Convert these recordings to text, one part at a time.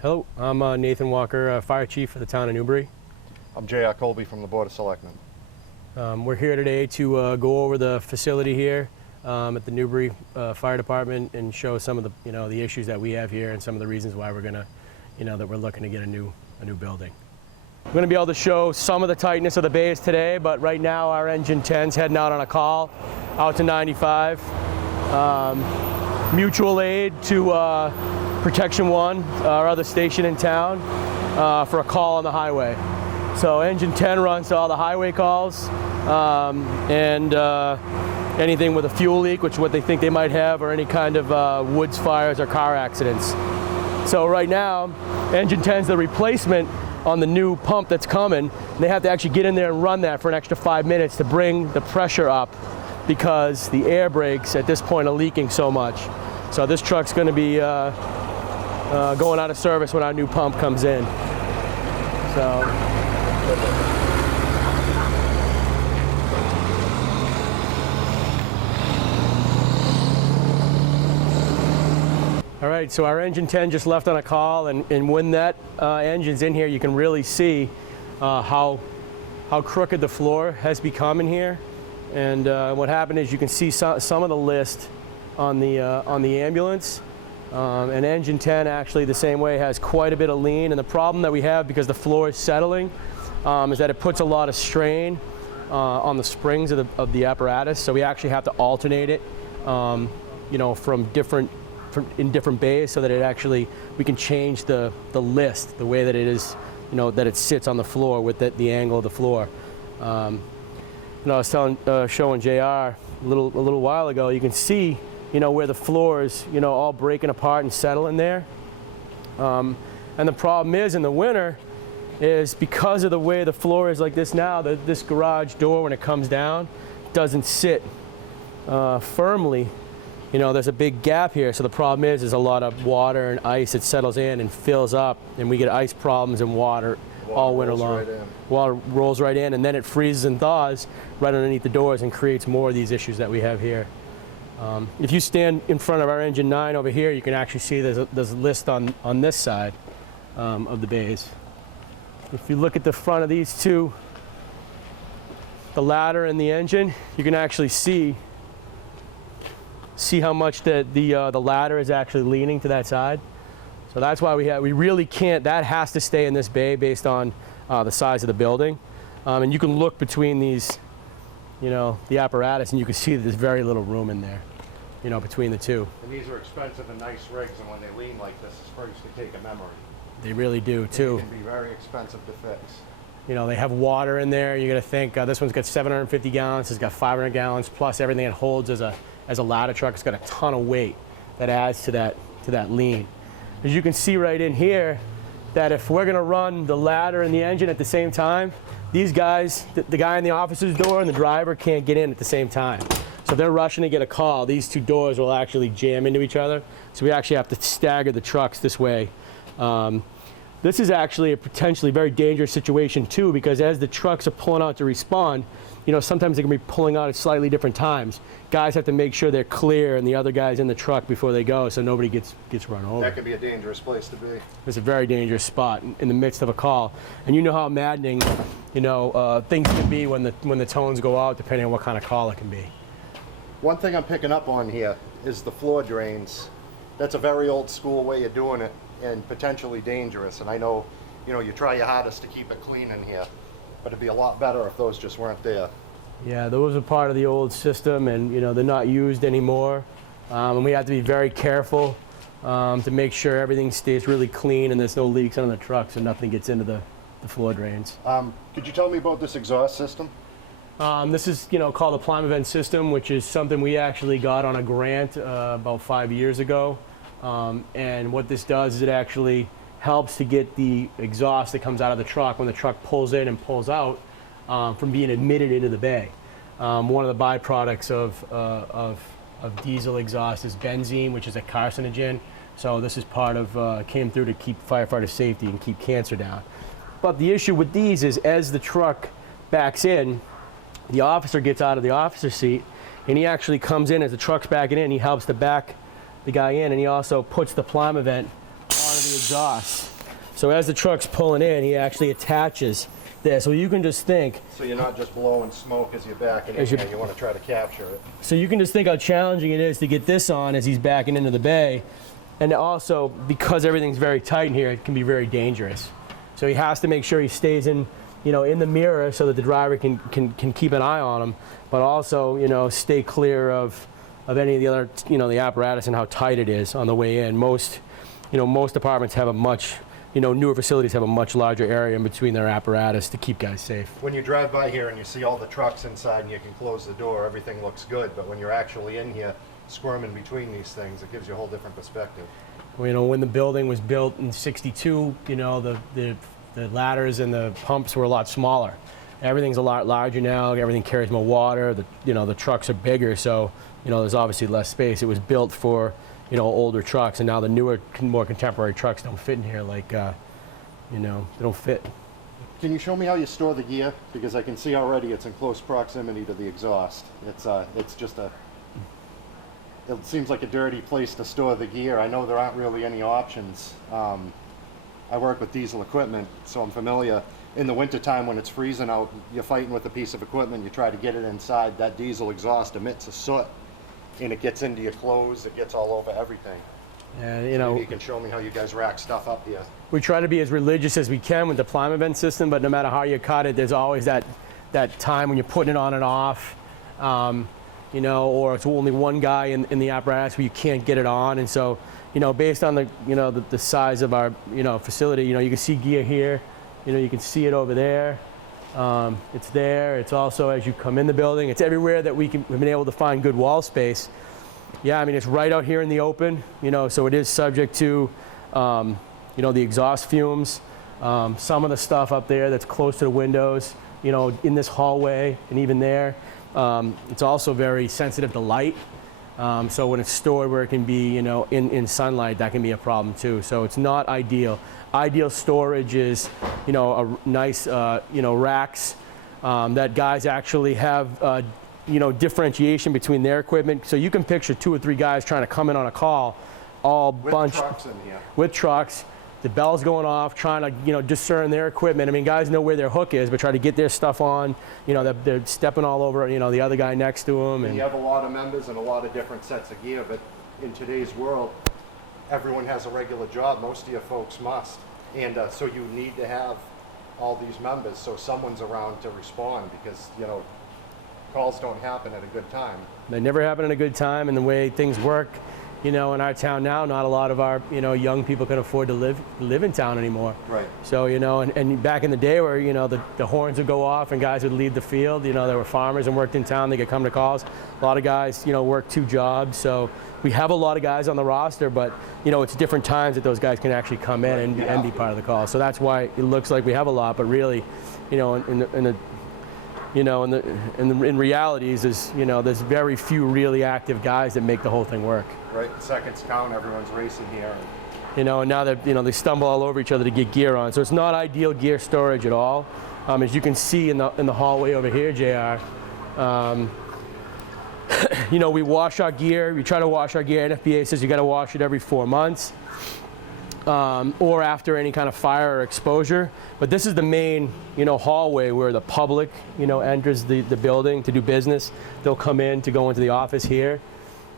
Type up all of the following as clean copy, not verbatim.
Hello, I'm Nathan Walker, Fire Chief for the town of Newbury. I'm J.R. Colby from the Board of Selectmen. We're here today to go over the facility here at the Newbury Fire Department and show some of the the issues that we have here and some of the reasons why we're gonna that we're looking to get a new building. We're gonna be able to show some of the tightness of the bays today, but right now our engine 10's heading out on a call out to 95. Mutual aid to Protection 1, our other station in town, for a call on the highway. So engine 10 runs to all the highway calls and anything with a fuel leak, which is what they think they might have, or any kind of woods fires or car accidents. So right now, engine 10's the replacement on the new pump that's coming. They have to actually get in there and run that for an extra 5 minutes to bring the pressure up because the air brakes at this point are leaking so much. So this truck's going to be going out of service when our new pump comes in. So. All right, so our engine 10 just left on a call, and when that engine's in here, you can really see how crooked the floor has become in here. And what happened is you can see some of the list on the ambulance. And engine 10 actually the same way has quite a bit of lean, and the problem that we have because the floor is settling is that it puts a lot of strain on the springs of the apparatus, so we actually have to alternate it from in different bays so that it actually we can change the list the way that it is that it sits on the floor with the angle of the floor. I was showing JR a little while ago, you can see where the floor is, all breaking apart and settling there. And the problem is in the winter is because of the way the floor is like this now, this garage door, when it comes down, doesn't sit firmly. There's a big gap here. So the problem is there's a lot of water and ice that settles in and fills up, and we get ice problems and water all winter long. Water rolls right in, and then it freezes and thaws right underneath the doors and creates more of these issues that we have here. If you stand in front of our engine 9 over here, you can actually see there's a list on this side of the bays. If you look at the front of these two, the ladder and the engine, you can actually see how much the ladder is actually leaning to that side. So that's why we really can't, that has to stay in this bay based on the size of the building. And you can look between these the apparatus, and you can see that there's very little room in there, between the two. And these are expensive and nice rigs, and when they lean like this, the springs can take a memory. They really do, too. They can be very expensive to fix. They have water in there. You're going to think this one's got 750 gallons, it's got 500 gallons, plus everything it holds as a ladder truck. It's got a ton of weight that adds to that lean. As you can see right in here, that if we're going to run the ladder and the engine at the same time, these guys, the guy in the officer's door and the driver can't get in at the same time. So if they're rushing to get a call, these two doors will actually jam into each other. So we actually have to stagger the trucks this way. This is actually a potentially very dangerous situation too, because as the trucks are pulling out to respond, sometimes they can be pulling out at slightly different times. Guys have to make sure they're clear and the other guy's in the truck before they go, so nobody gets run over. That could be a dangerous place to be. It's a very dangerous spot in the midst of a call. And you know how maddening, things can be when the tones go out, depending on what kind of call it can be. One thing I'm picking up on here is the floor drains. That's a very old school way of doing it and potentially dangerous. And I know, you try your hardest to keep it clean in here, but it'd be a lot better if those just weren't there. Yeah, those are part of the old system, and they're not used anymore. And we have to be very careful to make sure everything stays really clean and there's no leaks on the truck, so nothing gets into the floor drains. Could you tell me about this exhaust system? This is called the Plymouth system, which is something we actually got on a grant about 5 years ago. And what this does is it actually helps to get the exhaust that comes out of the truck when the truck pulls in and pulls out from being admitted into the bay. One of the byproducts of diesel exhaust is benzene, which is a carcinogen. So this is part of, came through to keep firefighter safety and keep cancer down. But the issue with these is as the truck backs in, the officer gets out of the officer seat and he actually comes in as the truck's backing in. He helps to back the guy in, and he also puts the plumb vent onto the exhaust. So as the truck's pulling in, he actually attaches there. So you can just think. So you're not just blowing smoke as you're backing in here. You want to try to capture it. So you can just think how challenging it is to get this on as he's backing into the bay. And also, because everything's very tight in here, it can be very dangerous. So he has to make sure he stays in, in the mirror so that the driver can keep an eye on him, but also, stay clear of any of the other, the apparatus and how tight it is on the way in. Most apartments have a much, newer facilities have a much larger area in between their apparatus to keep guys safe. When you drive by here and you see all the trucks inside and you can close the door, everything looks good. But when you're actually in here, squirming between these things, it gives you a whole different perspective. When the building was built in '62, the ladders and the pumps were a lot smaller. Everything's a lot larger now. Everything carries more water. The trucks are bigger, so there's obviously less space. It was built for older trucks, and now the newer, more contemporary trucks don't fit in here. Like they don't fit. Can you show me how you store the gear? Because I can see already it's in close proximity to the exhaust. It's just it seems like a dirty place to store the gear. I know there aren't really any options. I work with diesel equipment, so I'm familiar. In the wintertime when it's freezing out, you're fighting with a piece of equipment, you try to get it inside, that diesel exhaust emits a soot, and it gets into your clothes, it gets all over everything. And So maybe you can show me how you guys rack stuff up here. we try to be as religious as we can with the Plymouth vent system, but no matter how you cut it, there's always that time when you're putting it on and off. Or it's only one guy in the apparatus where you can't get it on, and so based on the size of our facility, you can see gear here, you can see it over there. It's there. It's also as you come in the building. It's everywhere that we've been able to find good wall space. Yeah, I mean it's right out here in the open, so it is subject to the exhaust fumes. Some of the stuff up there that's close to the windows, in this hallway and even there. It's also very sensitive to light. So when it's stored where it can be, in sunlight, that can be a problem too. So it's not ideal. Ideal storage is, a nice, racks that guys actually have, differentiation between their equipment. So you can picture 2 or 3 guys trying to come in on a call, all bunched with trucks in here. With trucks. The bell's going off, trying to, discern their equipment. I mean, guys know where their hook is, but try to get their stuff on. They're stepping all over, the other guy next to them. And you have a lot of members and a lot of different sets of gear, but in today's world, everyone has a regular job. Most of you folks must. And so you need to have all these members so someone's around to respond because, calls don't happen at a good time. They never happen at a good time, and the way things work, in our town now, not a lot of our, young people can afford to live in town anymore. Right. So, and back in the day where, the horns would go off and guys would leave the field, there were farmers and worked in town, they could come to calls. A lot of guys, work 2 jobs. So we have a lot of guys on the roster, but, it's different times that those guys can actually come in and be part of the call. So that's why it looks like we have a lot, but really, in realities is, there's very few really active guys that make the whole thing work. Right, seconds count, everyone's racing here. And now that, they stumble all over each other to get gear on. So it's not ideal gear storage at all. As you can see in the hallway over here, JR, we wash our gear. We try to wash our gear. NFPA says you got to wash it every 4 months. Or after any kind of fire or exposure. But this is the main, hallway where the public, enters the building to do business. They'll come in to go into the office here.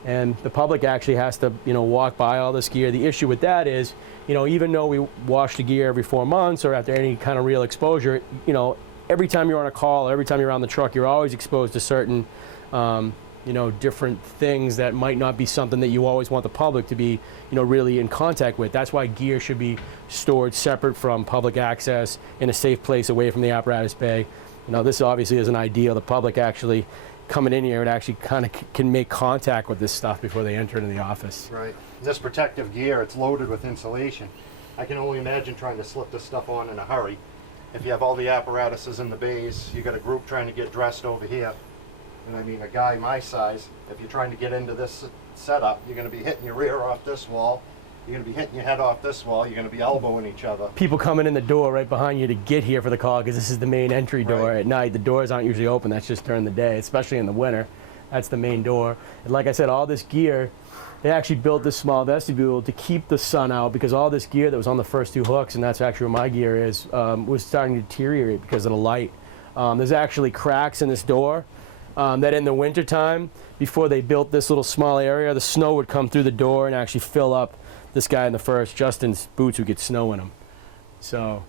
And the public actually has to, walk by all this gear. The issue with that is, even though we wash the gear every 4 months or after any kind of real exposure, every time you're on a call, or every time you're on the truck, you're always exposed to certain, different things that might not be something that you always want the public to be, really in contact with. That's why gear should be stored separate from public access in a safe place away from the apparatus bay. This obviously isn't ideal. The public actually coming in here and actually kind of can make contact with this stuff before they enter into the office. Right. This protective gear, it's loaded with insulation. I can only imagine trying to slip this stuff on in a hurry. If you have all the apparatuses in the bays, you got a group trying to get dressed over here. And I mean, a guy my size, if you're trying to get into this setup, you're going to be hitting your rear off this wall. You're going to be hitting your head off this wall. You're going to be elbowing each other. People coming in the door right behind you to get here for the call because this is the main entry door. Right. At night, the doors aren't usually open. That's just during the day, especially in the winter. That's the main door. And like I said, all this gear, they actually built this small vestibule to keep the sun out, because all this gear that was on the first 2 hooks, and that's actually where my gear is, was starting to deteriorate because of the light. There's actually cracks in this door that in the wintertime, before they built this little small area, the snow would come through the door and actually fill up this guy in the first. Justin's boots would get snow in them. So,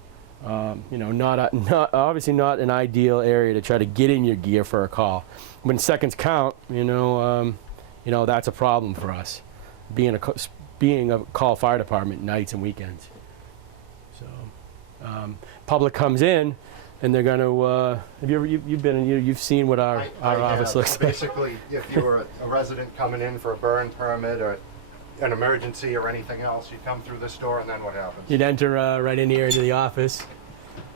you know, obviously not an ideal area to try to get in your gear for a call. When seconds count, you know, that's a problem for us, being a call fire department nights and weekends. So, public comes in, and they're going to. You've been in, you've seen what our office looks like. Basically, if you were a resident coming in for a burn permit or an emergency or anything else, you'd come through this door, and then what happens? You'd enter right in here into the office.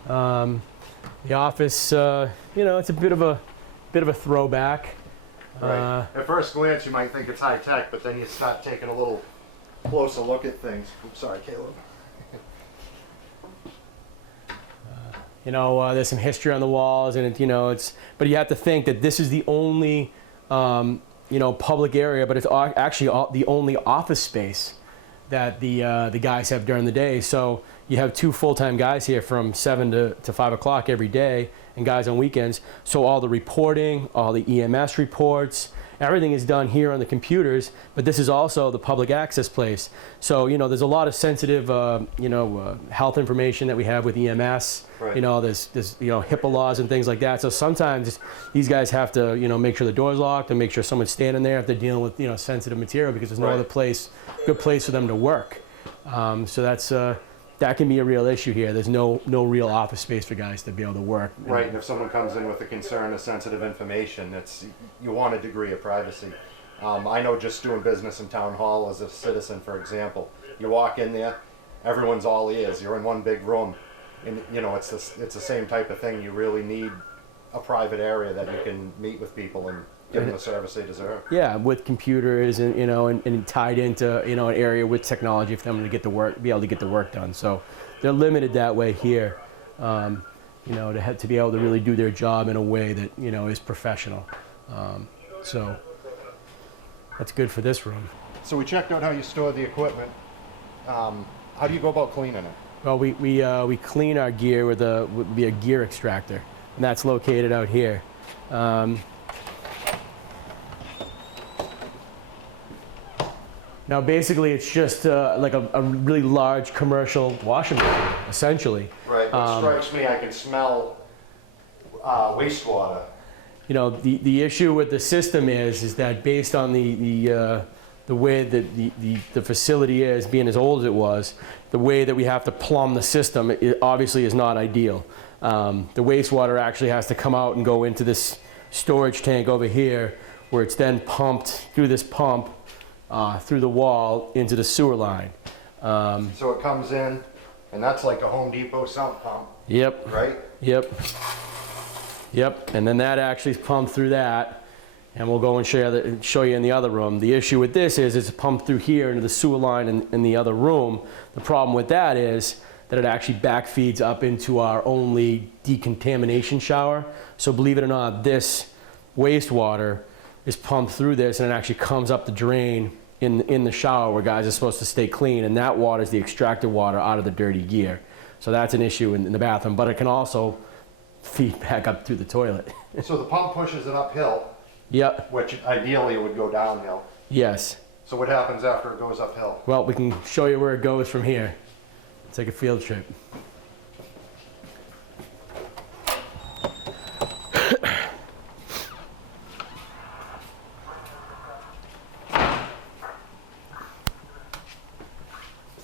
The office, you know, it's a bit of a throwback. Right. At first glance, you might think it's high tech, but then you start taking a little closer look at things. Oops, sorry, Caleb. You know, there's some history on the walls, and you know, but you have to think that this is the only, you know, public area, but it's actually the only office space that the guys have during the day. So you have 2 full-time guys here from 7 to 5 o'clock every day, and guys on weekends. So all the reporting, all the EMS reports, everything is done here on the computers, but this is also the public access place. So, you know, there's a lot of sensitive, you know, health information that we have with EMS. Right. You know, there's you know, HIPAA laws and things like that. So sometimes these guys have to, you know, make sure the door's locked and make sure someone's standing there if they're dealing with, you know, sensitive material, because there's no other good place for them to work. So that can be a real issue here. There's no real office space for guys to be able to work. Right, and if someone comes in with a concern of sensitive information, you want a degree of privacy. I know, just doing business in town hall as a citizen, for example, you walk in there, everyone's all ears. You're in one big room, and you know, it's the same type of thing. You really need a private area that you can meet with people and give them the service they deserve. Yeah, with computers and, you know, and tied into, you know, an area with technology for them to be able to get the work done. So they're limited that way here, you know, to be able to really do their job in a way that, you know, is professional. So that's good for this room. So we checked out how you store the equipment. How do you go about cleaning it? Well, we clean our gear with a gear extractor, and that's located out here. Now, basically, it's just like a really large commercial washing machine, essentially. Right. What strikes me, I can smell wastewater. You know, the issue with the system is that based on the way that the facility is, being as old as it was, the way that we have to plumb the system, it obviously is not ideal. The wastewater actually has to come out and go into this storage tank over here, where it's then pumped through this pump through the wall into the sewer line. So it comes in, and that's like a Home Depot sump pump. Yep. Right? Yep. Yep. And then that actually is pumped through that, and we'll go and show you in the other room. The issue with this is it's pumped through here into the sewer line in the other room. The problem with that is that it actually backfeeds up into our only decontamination shower. So believe it or not, this wastewater is pumped through this, and it actually comes up the drain in the shower where guys are supposed to stay clean, and that water is the extracted water out of the dirty gear. So that's an issue in the bathroom, but it can also feed back up through the toilet. So the pump pushes it uphill. Yep. Which ideally would go downhill. Yes. So what happens after it goes uphill? Well, we can show you where it goes from here. Take a field trip.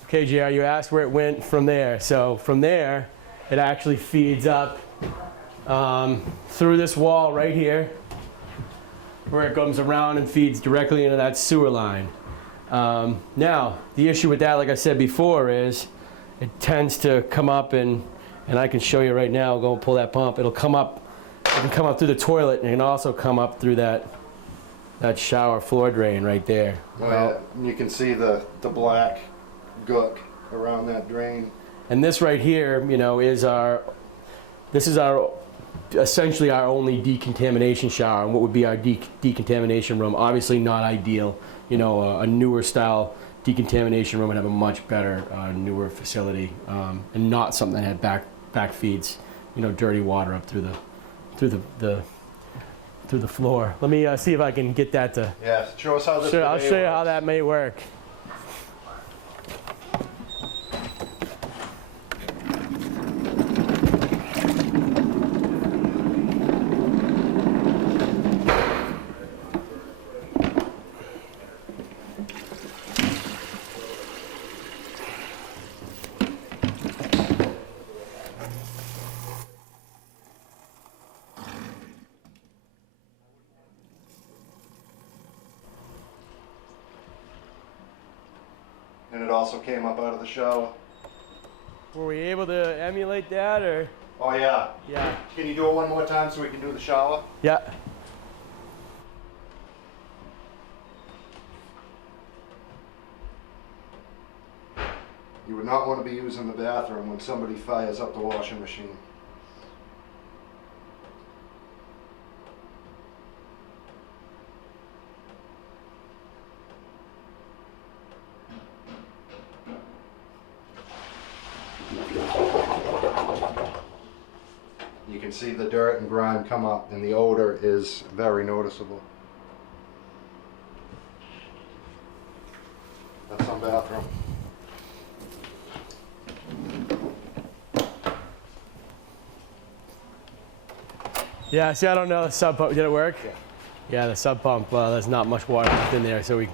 Okay, JR, you asked where it went from there. So from there, it actually feeds up through this wall right here, where it comes around and feeds directly into that sewer line. Now, the issue with that, like I said before, is it tends to come up, and I can show you right now. I'll go and pull that pump. It can come up through the toilet, and it can also come up through that shower floor drain right there. Well, you can see the black gook around that drain. And this right here, you know, is our essentially our only decontamination shower, and what would be our decontamination room. Obviously not ideal. You know, a newer style decontamination room would have a much better, newer facility, and not something that had back feeds, you know, dirty water up through the floor. Let me see if I can get that to. Yeah, show us how this. I'll show you how that may work. And it also came up out of the shower. Were we able to emulate that, or? Oh yeah. Yeah. Can you do it one more time so we can do the shower? Yeah. You would not want to be using the bathroom when somebody fires up the washing machine. You can see the dirt and grime come up, and the odor is very noticeable. That's some bathroom. Yeah, see, I don't know the sub pump. Did it work? Yeah. Yeah, the sub pump, there's not much water left in there, so it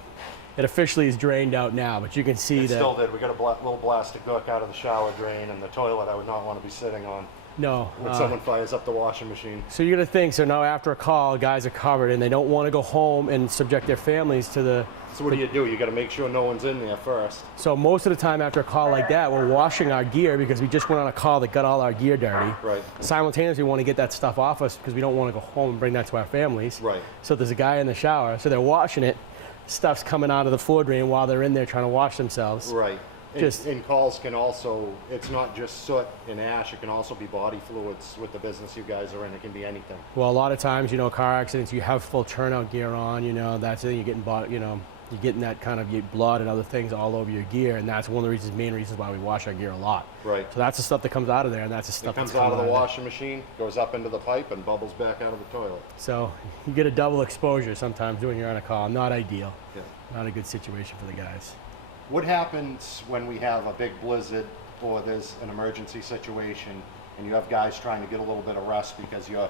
officially is drained out now, but you can see It that. still did. We got a little plastic hook out of the shower drain, and the toilet I would not want to be sitting on No. when someone fires up the washing machine. So you're gonna think, so now after a call, guys are covered and they don't want to go home and subject their families to the. So what do? You got to make sure no one's in there first. So most of the time after a call like that, we're washing our gear because we just went on a call that got all our gear dirty. Right. Simultaneously, we want to get that stuff off us because we don't want to go home and bring that to our families. Right. So there's a guy in the shower, so they're washing it. Stuff's coming out of the floor drain while they're in there trying to wash themselves. Right. Just- And calls can also, it's not just soot and ash, it can also be body fluids with the business you guys are in. It can be anything. Well, a lot of times, you know, car accidents, you have full turnout gear on, you know, that's it, you're getting you're getting that kind of blood and other things all over your gear, and that's one of the main reasons why we wash our gear a lot. Right. So that's the stuff that comes out of there, and that's the stuff It comes that's out of the there. washing machine, goes up into the pipe, and bubbles back out of the toilet. So you get a double exposure sometimes when you're on a call. Not ideal. Yeah. Not a good situation for the guys. What happens when we have a big blizzard or there's an emergency situation and you have guys trying to get a little bit of rest because you're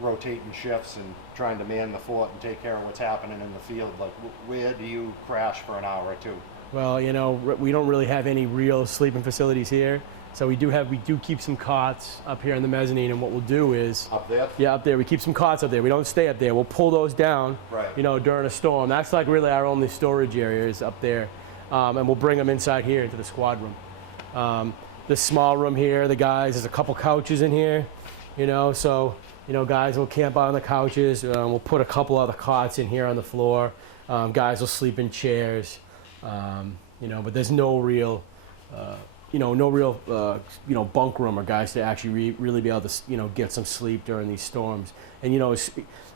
rotating shifts and trying to man the fort and take care of what's happening in the field? Like, where do you crash for an hour or two? Well, you know, we don't really have any real sleeping facilities here. So we do keep some cots up here in the mezzanine, and what we'll do is, Up there? yeah, up there, we keep some cots up there. We don't stay up there. We'll pull those down, Right. you know, during a storm. That's like really our only storage area is up there. And we'll bring them inside here into the squad room. This small room here, the guys, there's a couple couches in here, you know, so, you know, guys will camp out on the couches. We'll put a couple other cots in here on the floor. Guys will sleep in chairs, you know, but there's no real, you know, bunk room or guys to actually really be able to, you know, get some sleep during these storms. And, you know,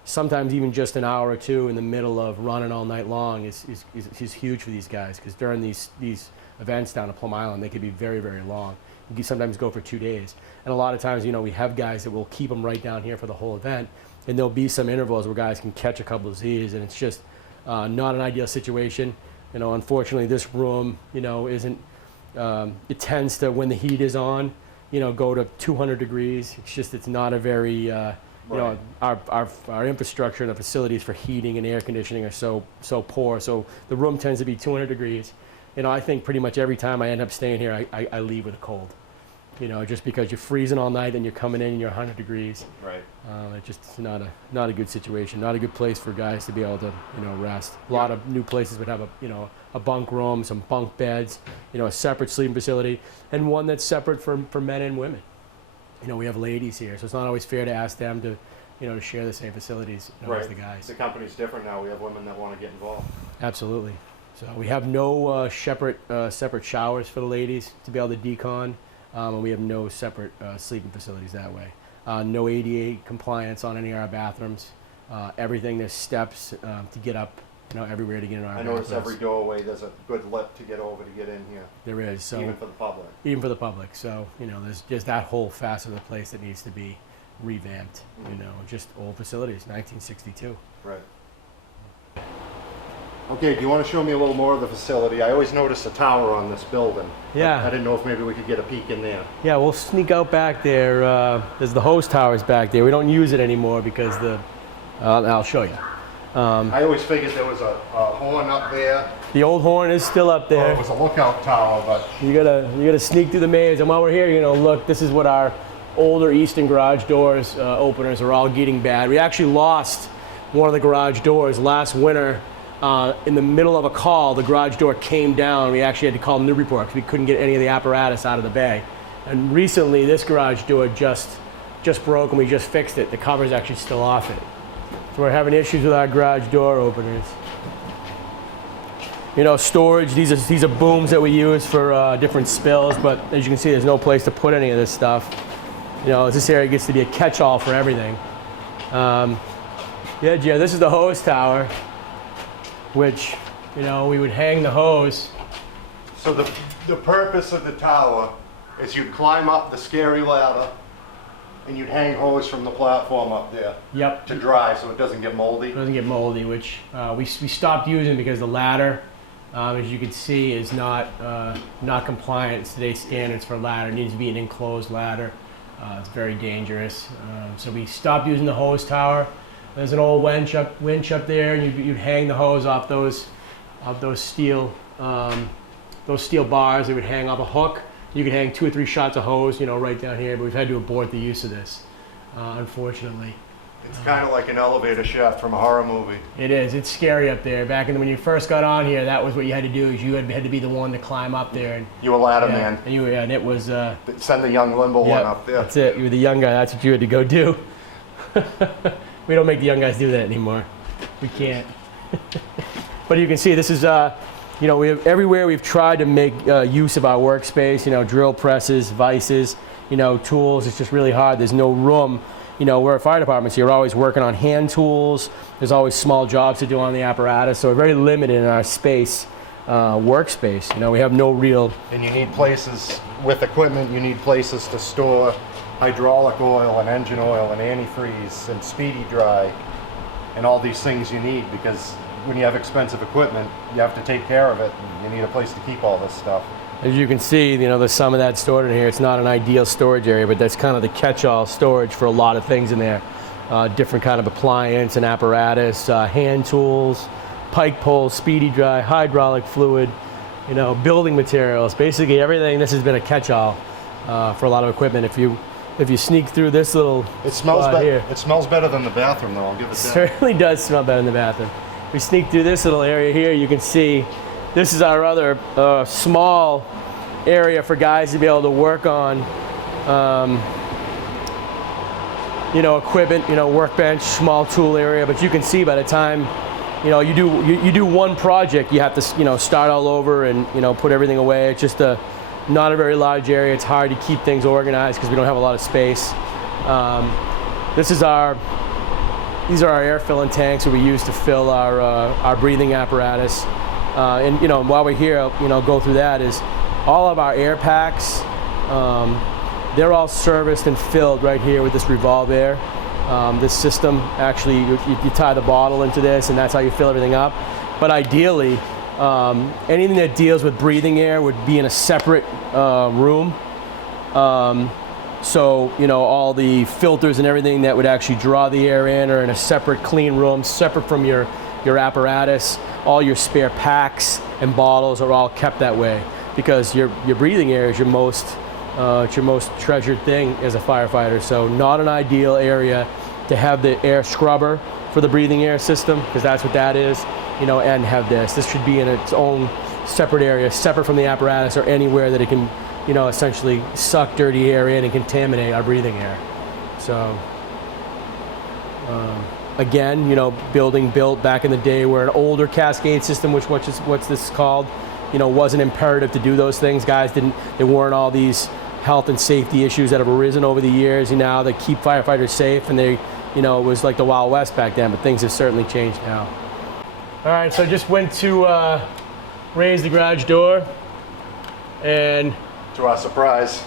sometimes even just an hour or two in the middle of running all night long is huge for these guys, because during these events down at Plum Island, they could be very, very long. You can sometimes go for 2 days. And a lot of times, you know, we have guys that will keep them right down here for the whole event, and there'll be some intervals where guys can catch a couple of Z's, and it's just not an ideal situation. You know, unfortunately, this room, you know, isn't, it tends to, when the heat is on, you know, go to 200 degrees. It's not a very, you know, our infrastructure and the facilities for heating and air conditioning are so poor. So the room tends to be 200 degrees. You know, I think pretty much every time I end up staying here, I leave with a cold. You know, just because you're freezing all night and you're coming in and you're 100 degrees. Right. It's just not a good situation. Not a good place for guys to be able to, you know, rest. A lot of new places would have a bunk room, some bunk beds, you know, a separate sleeping facility, and one that's separate for men and women. You know, we have ladies here, so it's not always fair to ask them to, you know, to share the same facilities, you know, as the guys. The company's different now. We have women that want to get involved. Absolutely. So we have no separate showers for the ladies to be able to decon, and we have no separate sleeping facilities that way. No ADA compliance on any of our bathrooms. Everything, there's steps to get up, everywhere to get in our I bathrooms. notice every doorway there's a good lip to get over to get in here, There is, so even for the public. even for the public. So, there's just that whole facet of the place that needs to be revamped. Just old facilities, 1962. Right. Okay, do you want to show me a little more of the facility? I always notice a tower on this building. Yeah. I didn't know if maybe we could get a peek in there. Yeah, we'll sneak out back there. There's the hose towers back there. We don't use it anymore because I'll show you. I always figured there was a horn up there. The old horn is still up Or there. it was a lookout tower, but You gotta sneak through the maze. And while we're here, look, this is what our older eastern garage doors openers are all getting bad. We actually lost one of the garage doors last winter. In the middle of a call, the garage door came down. We actually had to call Newbury because we couldn't get any of the apparatus out of the bay. And recently, this garage door just broke, and we just fixed it. The cover's actually still off it. So we're having issues with our garage door openers. Storage. These are booms that we use for different spills. But as you can see, there's no place to put any of this stuff. This area gets to be a catch-all for everything. Yeah, Gio, this is the hose tower, which, we would hang the hose. so the purpose of the tower is you'd climb up the scary ladder and you'd hang hose from the platform up there Yep. to dry so it doesn't get moldy. It doesn't get moldy, which we stopped using because the ladder, as you can see, is not compliant to today's standards for ladder. It needs to be an enclosed ladder. It's very dangerous. So we stopped using the hose tower. There's an old winch up there, and you'd hang the hose off those steel bars. They would hang off a hook. You could hang 2 or 3 shots of hose, right down here. But we've had to abort the use of this, unfortunately. It's kind of like an elevator shaft from a horror movie. It is. It's scary up there. Back when you first got on here, that was what you had to do. Is you had to be the one to climb up there. And, You a ladder man. And it was. Send the young limbo one up there. That's it. You were the young guy. That's what you had to go do. We don't make the young guys do that anymore. We can't. But you can see this is, everywhere we've tried to make use of our workspace, drill presses, vices, tools. It's just really hard. There's no room. We're a fire department, so you're always working on hand tools. There's always small jobs to do on the apparatus, so we're very limited in our space, workspace. We have no real. And you need places with equipment, you need places to store hydraulic oil and engine oil and antifreeze and speedy dry and all these things you need, because when you have expensive equipment, you have to take care of it, and you need a place to keep all this stuff. As you can see, there's some of that stored in here. It's not an ideal storage area, but that's kind of the catch-all storage for a lot of things in there. Different kind of appliance and apparatus, hand tools, pike poles, speedy dry, hydraulic fluid, building materials. Basically everything. This has been a catch-all for a lot of equipment. If you sneak through this little It smells spot here, It smells better than the bathroom, though. I'll give it that. certainly does smell better in the bathroom. If we sneak through this little area here, you can see this is our other small area for guys to be able to work on, equipment, workbench, small tool area. But you can see by the time, you do one project, you have to, start all over and, put everything away. It's just not a very large area. It's hard to keep things organized because we don't have a lot of space. These are our air filling tanks that we use to fill our breathing apparatus. And while we're here, go through that is all of our air packs. They're all serviced and filled right here with this Revolve Air. This system actually, you tie the bottle into this, and that's how you fill everything up. But ideally, anything that deals with breathing air would be in a separate room. So, all the filters and everything that would actually draw the air in are in a separate clean room, separate from your apparatus. All your spare packs and bottles are all kept that way, because your breathing air is your most treasured thing as a firefighter. So not an ideal area to have the air scrubber for the breathing air system, because that's what that is, and have this. This should be in its own separate area, separate from the apparatus or anywhere that it can, essentially suck dirty air in and contaminate our breathing air. So, again, building built back in the day where an older cascade system, what's this called, wasn't imperative to do those things. Guys there weren't all these health and safety issues that have arisen over the years, that keep firefighters safe, and they, it was like the Wild West back then, but things have certainly changed now. All right, so I just went to raise the garage door, and To our surprise,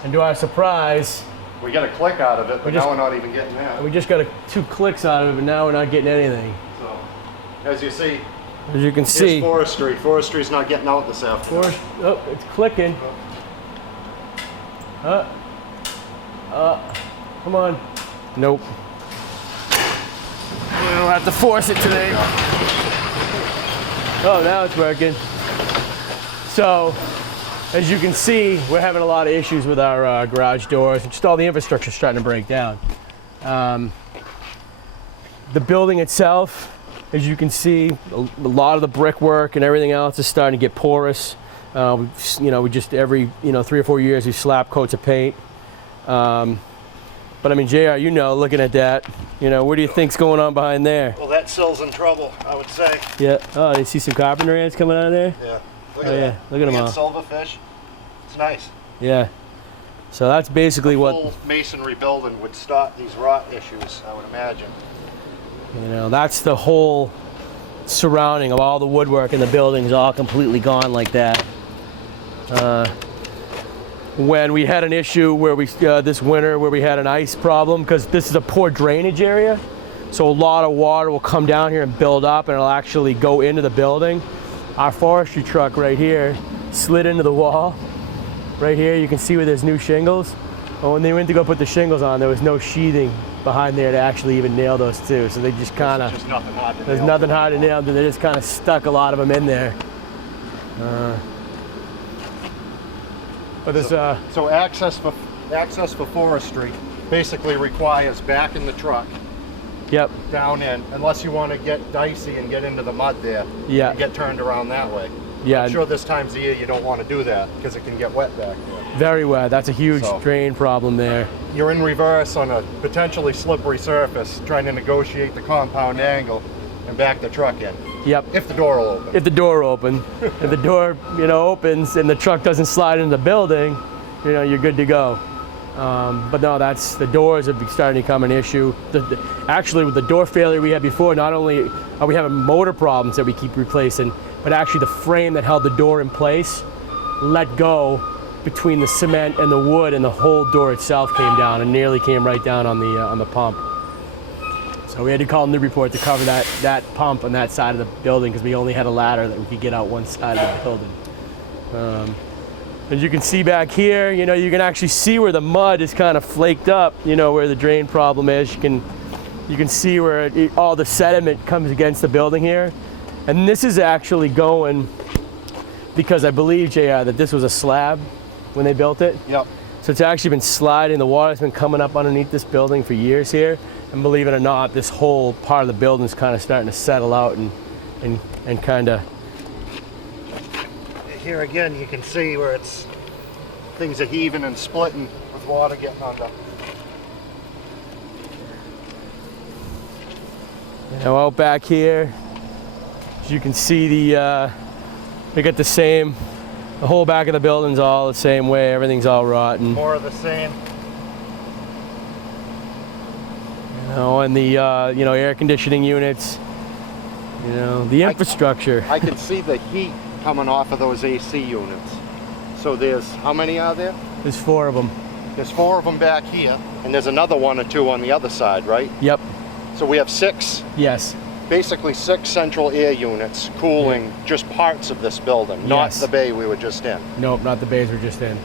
we got a click out of it, but now we're not even getting that. we just got 2 clicks out of it, but now we're not getting anything. So, as you see, As you can here's see, forestry. Forestry's not getting out this afternoon. oh, it's clicking. Come on. Nope. We'll have to force it today. Oh, now it's working. So, as you can see, we're having a lot of issues with our garage doors. Just all the infrastructure starting to break down. The building itself, as you can see, a lot of the brickwork and everything else is starting to get porous. We just every 3 or 4 years we slap coats of paint. But I mean, JR, looking at that, what do you think's going on behind there? Well, that sill's in trouble, I would say. Yeah. Oh, you see some carpenter ants coming out of there? Yeah. Look at that. Look at them all. Silverfish. It's nice. Yeah. So that's basically Full masonry building would stop these rot issues, I would imagine. That's the whole surrounding of all the woodwork in the building is all completely gone like that. When we had an issue where this winter where we had an ice problem, because this is a poor drainage area, so a lot of water will come down here and build up, and it'll actually go into the building. Our forestry truck right here slid into the wall. Right here, you can see where there's new shingles. But when they went to go put the shingles on, there was no sheathing behind there to actually even nail those two. So they just kind of, there's nothing hard to nail, they just kind of stuck a lot of them in there. But there's so access for forestry basically requires backing the truck yep. down in, unless you want to get dicey and get into the mud there. Yeah. And get turned around that way. Yeah. I'm sure this time's the year you don't want to do that because it can get wet back there. Very wet. That's a huge drain problem there. You're in reverse on a potentially slippery surface, trying to negotiate the compound angle and back the truck in. Yep. If the door will open. If the door opens. If the door, opens and the truck doesn't slide into the building, you're good to go. But no, the doors are starting to become an issue. Actually, with the door failure we had before, not only are we having motor problems that we keep replacing, but actually the frame that held the door in place let go between the cement and the wood, and the whole door itself came down and nearly came right down on the pump. So we had to call Newbury to cover that pump on that side of the building because we only had a ladder that we could get out one side of the building. As you can see back here, you can actually see where the mud is kind of flaked up, where the drain problem is. You can see where all the sediment comes against the building here. And this is actually going because I believe, JR, that this was a slab when they built it. Yep. So it's actually been sliding. The water's been coming up underneath this building for years here. And believe it or not, this whole part of the building is kind of starting to settle out and kind of. Here again, you can see where things are heaving and splitting with water getting under. Out back here, as you can see, we got the whole back of the building's all the same way. Everything's all rotten. More of the same. And the air conditioning units, the infrastructure. I can see the heat coming off of those AC units. So there's, how many are there? There's 4 of them. There's 4 of them back here, and there's another 1 or 2 on the other side, right? Yep. So we have 6. Yes. Basically 6 central air units cooling just parts of this building, not the bay we were just in. Nope, not the bays we're just in.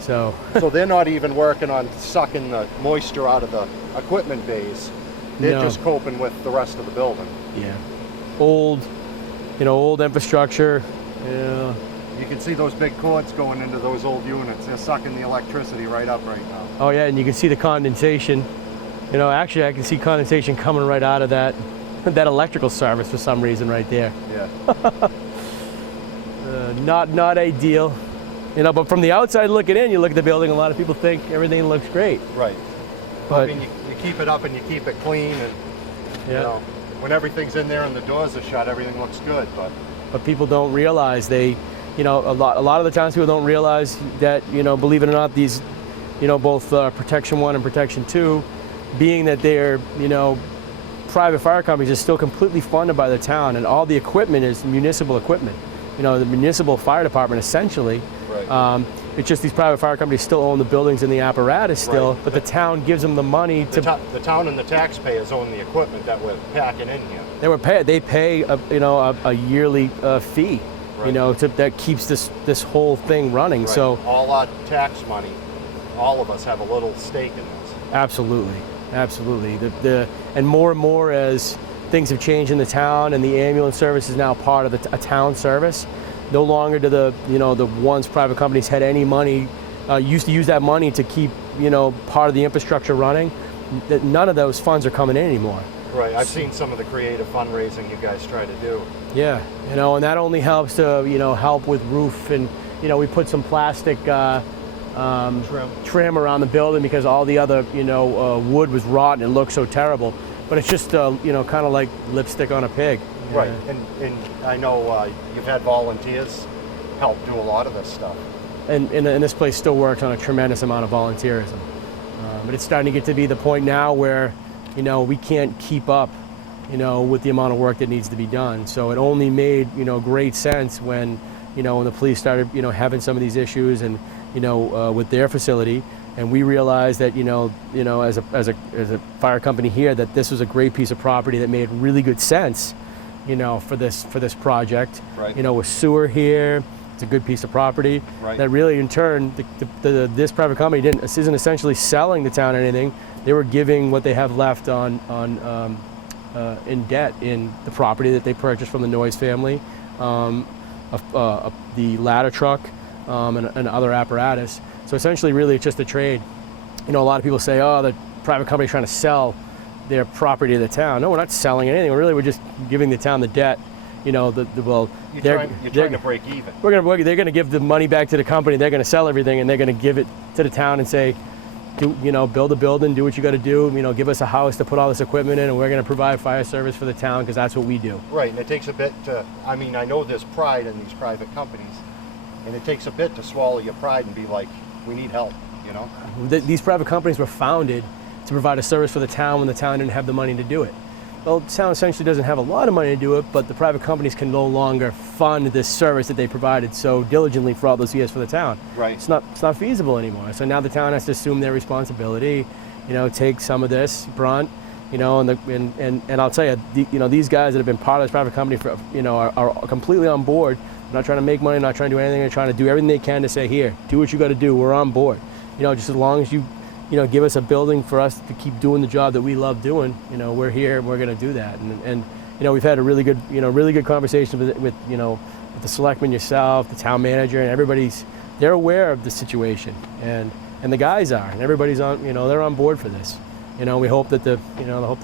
So. So they're not even working on sucking the moisture out of the equipment bays. They're just coping with the rest of the building. Yeah. Old infrastructure. Yeah. You can see those big cords going into those old units. They're sucking the electricity right up right now. Oh yeah, and you can see the condensation. Actually I can see condensation coming right out of that electrical service for some reason right there. Yeah. Not ideal. But from the outside looking in, you look at the building, a lot of people think everything looks great. Right. But I mean, you keep it up and you keep it clean, and when everything's in there and the doors are shut, everything looks good. But people don't realize a lot of the times people don't realize that believe it or not, these both Protection 1 and Protection 2, being that they're, private fire companies, is still completely funded by the town, and all the equipment is municipal equipment. The municipal fire department essentially. Right. It's just these private fire companies still own the buildings and the apparatus still, Right. but the town gives them the money to. The town and the taxpayers own the equipment that we're packing in here. They pay a yearly fee, Right. that keeps this whole thing running. Right. So all our tax money, all of us have a little stake in this. absolutely. And more as things have changed in the town, and the ambulance service is now part of a town service. No longer do the once private companies had any money, used to use that money to keep part of the infrastructure running. That none of those funds are coming in anymore. Right. I've seen some of the creative fundraising you guys try to do. Yeah, and that only helps to help with roof, and we put some plastic trim around the building because all the other wood was rotten and looked so terrible. But it's just kind of like lipstick on a pig. Right. And I know you've had volunteers help do a lot of this stuff. And this place still works on a tremendous amount of volunteerism. But it's starting to get to be the point now where we can't keep up with the amount of work that needs to be done. So it only made great sense when when the police started having some of these issues and with their facility, and we realized that as a fire company here, that this was a great piece of property that made really good sense for this project. Right. With sewer here, it's a good piece of property. Right. That really in turn this private company isn't essentially selling the town anything. They were giving what they have left on in debt in the property that they purchased from the Noyes family, the ladder truck, and other apparatus. So essentially, really, it's just a trade. A lot of people say, "Oh, the private company's trying to sell their property to the town." No, we're not selling anything. We're just giving the town the debt. You're trying to break even. They're going to give the money back to the company. They're going to sell everything, and they're going to give it to the town and say, build a building, do what you got to do. Give us a house to put all this equipment in, and we're going to provide fire service for the town because that's what we do. Right, and it takes a bit to. I know there's pride in these private companies, and it takes a bit to swallow your pride and be like, we need help. These private companies were founded to provide a service for the town when the town didn't have the money to do it. Well, the town essentially doesn't have a lot of money to do it, but the private companies can no longer fund this service that they provided so diligently for all those years for the town. Right. It's not feasible anymore. So now the town has to assume their responsibility, take some of this brunt, and I'll tell you, these guys that have been part of this private company for, are completely on board. They're not trying to make money, not trying to do anything. They're trying to do everything they can to say, here, do what you got to do. We're on board. Just as long as you give us a building for us to keep doing the job that we love doing, we're here and we're going to do that. And we've had a really good conversation with the selectmen, yourself, the town manager, and they're aware of the situation, and the guys are, and everybody's on, they're on board for this. We hope that the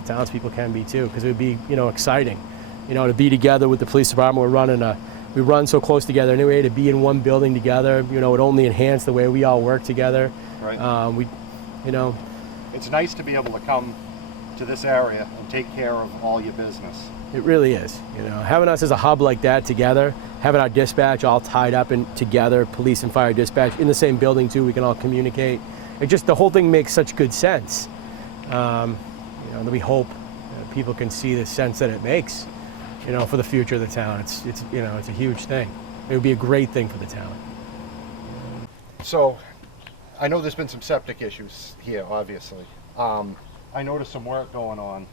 townspeople can be too, because it would be, exciting, to be together with the police department. We run so close together anyway, to be in one building together, it only enhance the way we all work together. Right. It's nice to be able to come to this area and take care of all your business. It really is. Having us as a hub like that together, having our dispatch all tied up and together, police and fire dispatch in the same building too, we can all communicate. The whole thing makes such good sense. That we hope people can see the sense that it makes, for the future of the town. It's a huge thing. It would be a great thing for the town. So, I know there's been some septic issues here, obviously. I noticed some work going on.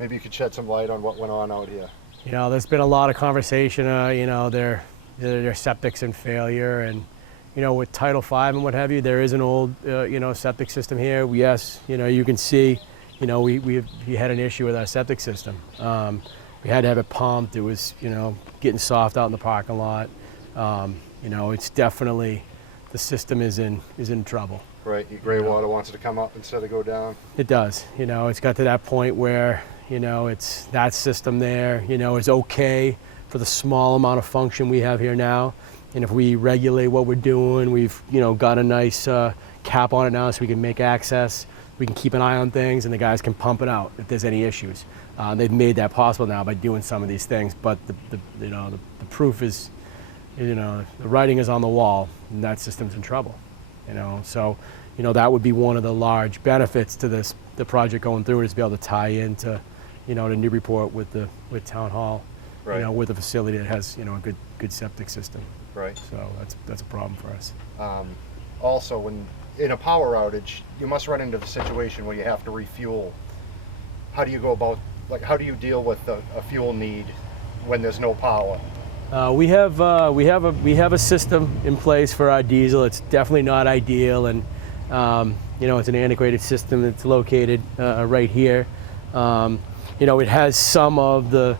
Maybe you could shed some light on what went on out here. There's been a lot of conversation, their septic's in failure, and, with Title V and what have you, there is an old, septic system here. Yes, you can see, we had an issue with our septic system. We had to have it pumped. It was, getting soft out in the parking lot. It's definitely, the system is in trouble. Right, your gray water wants it to come up instead of go down. It does. It's got to that point where, it's that system there, is okay for the small amount of function we have here now. And if we regulate what we're doing, we've, got a nice cap on it now so we can make access. We can keep an eye on things, and the guys can pump it out if there's any issues. They've made that possible now by doing some of these things, but the proof is, the writing is on the wall, and that system's in trouble. So, that would be one of the large benefits to the project going through, is to be able to tie into, to Newburyport with Town Hall, Right. with a facility that has, a good septic system. Right. So that's a problem for us. Also, when in a power outage, you must run into the situation where you have to refuel. How do you go about, how do you deal with a fuel need when there's no power? We have a system in place for our diesel. It's definitely not ideal, and it's an antiquated system that's located right here. It has some of the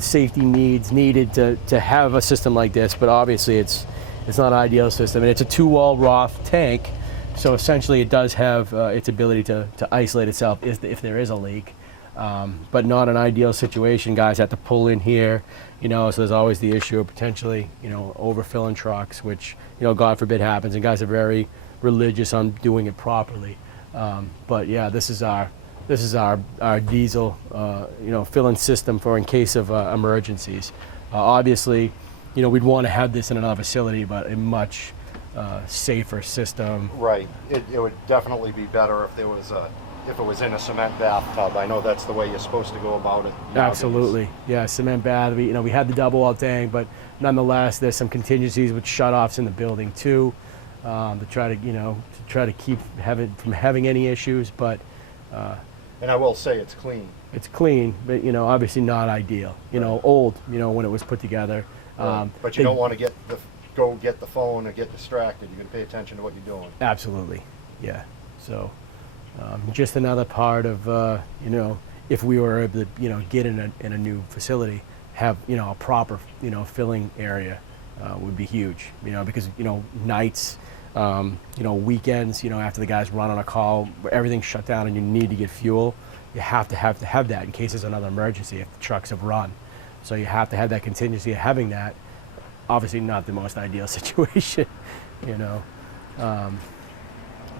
safety needs needed to have a system like this, but obviously it's not an ideal system. And it's a 2-wall Roth tank, so essentially it does have its ability to isolate itself if there is a leak. But not an ideal situation. Guys have to pull in here, so there's always the issue of potentially, overfilling trucks, which, God forbid happens, and guys are very religious on doing it properly. But yeah, this is our diesel, filling system for in case of emergencies. Obviously, we'd want to have this in another facility, but a much safer system. Right. It would definitely be better if it was in a cement bathtub. I know that's the way you're supposed to go about it nowadays. Absolutely, yeah, cement bath. We had the double wall tank, but nonetheless, there's some contingencies with shutoffs in the building too, to try to keep from having any issues. But and I will say it's clean. it's clean, but obviously not ideal. Old. When it was put together. But you don't want to go get the phone or get distracted. You're going to pay attention to what you're doing. Absolutely, yeah. So. Just another part of, if we were able to, get in a new facility, have, a proper, filling area would be huge, because, nights, weekends, after the guys run on a call, where everything's shut down and you need to get fuel, you have to have that in case there's another emergency if the trucks have run. So you have to have that contingency of having that. Obviously not the most ideal situation,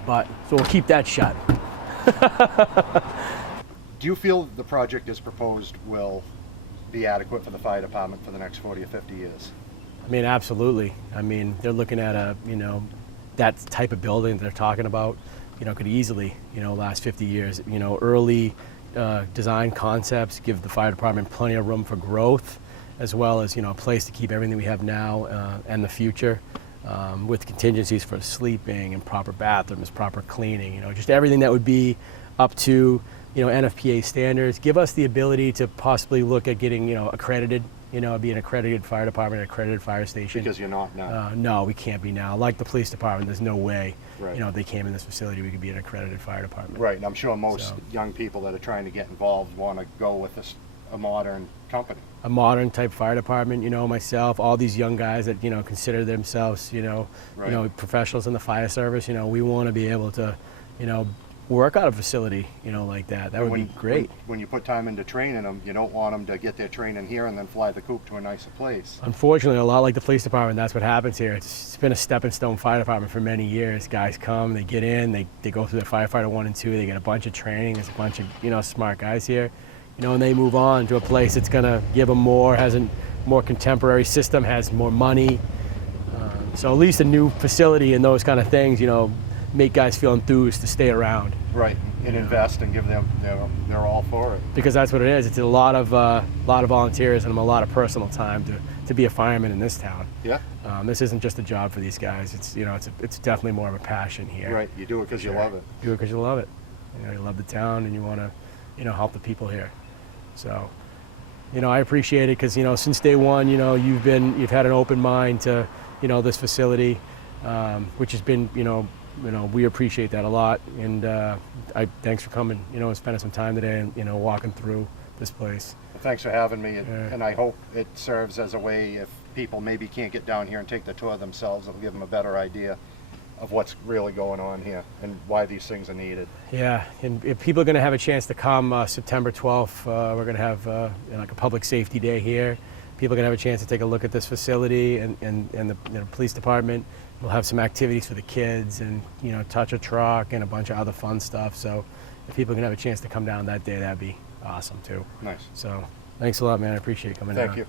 but so we'll keep that shut. Do you feel the project as proposed will be adequate for the fire department for the next 40 or 50 years? I mean, absolutely. I mean, they're looking at that type of building that they're talking about, could easily, last 50 years. Early design concepts give the fire department plenty of room for growth, as well as, a place to keep everything we have now and the future. With contingencies for sleeping and proper bathrooms, proper cleaning, just everything that would be up to, NFPA standards. Give us the ability to possibly look at getting, accredited, be an accredited fire department, accredited fire station. Because you're not now. No, we can't be now. Like the police department, there's no way, Right. If they came in this facility, we could be an accredited fire department. Right, and I'm sure most So. young people that are trying to get involved want to go with a modern company. A modern type fire department, myself, all these young guys that, consider themselves, Right. professionals in the fire service, we want to be able to, work out a facility, like that. That would be great. When you put time into training them, you don't want them to get their training here and then fly the coop to a nicer place. Unfortunately, a lot like the police department, that's what happens here. It's been a stepping stone fire department for many years. Guys come, they get in, they go through their firefighter 1 and 2, they get a bunch of training. There's a bunch of, smart guys here. And they move on to a place that's going to give them more, has a more contemporary system, has more money. So at least a new facility and those kind of things, make guys feel enthused to stay around. Right, and invest and give them, they're all for it. Because that's what it is. It's a lot of volunteers and a lot of personal time to be a fireman in this town. Yeah. This isn't just a job for these guys. It's it's definitely more of a passion here. Right, you do it because you love it. You do it because you love it. You love the town and you want to help the people here. So, I appreciate it because since day one, you've had an open mind to this facility, which has been we appreciate that a lot. And thanks for coming and spending some time today and walking through this place. Well, thanks for having me, and I hope it serves as a way if people maybe can't get down here and take the tour themselves, it'll give them a better idea of what's really going on here and why these things are needed. Yeah, and if people are going to have a chance to come September 12th, we're going to have like a public safety day here. People are going to have a chance to take a look at this facility and the police department. We'll have some activities for the kids and touch a truck and a bunch of other fun stuff. So if people can have a chance to come down that day, that'd be awesome too. Nice. So thanks a lot, man. I appreciate you coming down. Thank you.